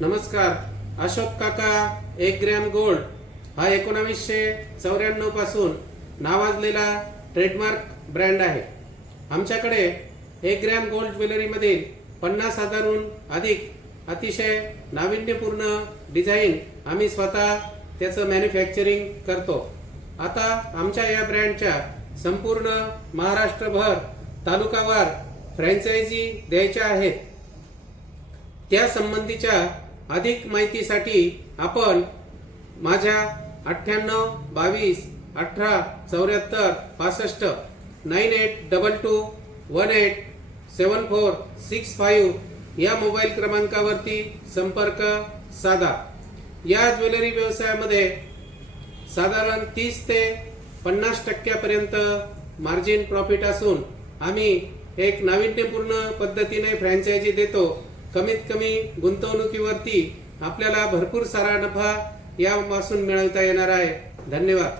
नमस्कार अशोक काका एक ग्रॅम गोल्ड. हा एकोणावीसशे चौऱ्याण्णवपासून नावाजलेला ट्रेडमार्क ब्रँड आहे. आमच्याकडे एक ग्रॅम गोल्ड ज्वेलरीमधील पन्नास हजारहून अधिक अतिशय नाविन्यपूर्ण डिझाईन आम्ही स्वतः त्याचं मॅन्युफॅक्चरिंग करतो. आता आमच्या या ब्रँडच्या संपूर्ण महाराष्ट्रभर तालुकावार फ्रँचायझी द्यायच्या आहेत. त्या संबंधीच्या अधिक माहितीसाठी आपण माझ्या अठ्ठ्याण्णव बावीस अठरा चौऱ्याहत्तर पासष्ट nine eight double two one eight seven four six five या मोबाईल क्रमांकावरती संपर्क साधा. या ज्वेलरी व्यवसायामध्ये साधारण तीस ते पन्नास टक्क्यापर्यंत मार्जिन प्रॉफिट असून आम्ही एक नाविन्यपूर्ण पद्धतीने फ्रँचायझी देतो. कमीत कमी गुंतवणुकीवरती आपल्याला भरपूर सारा नफा यापासून मिळवता येणार आहे. धन्यवाद.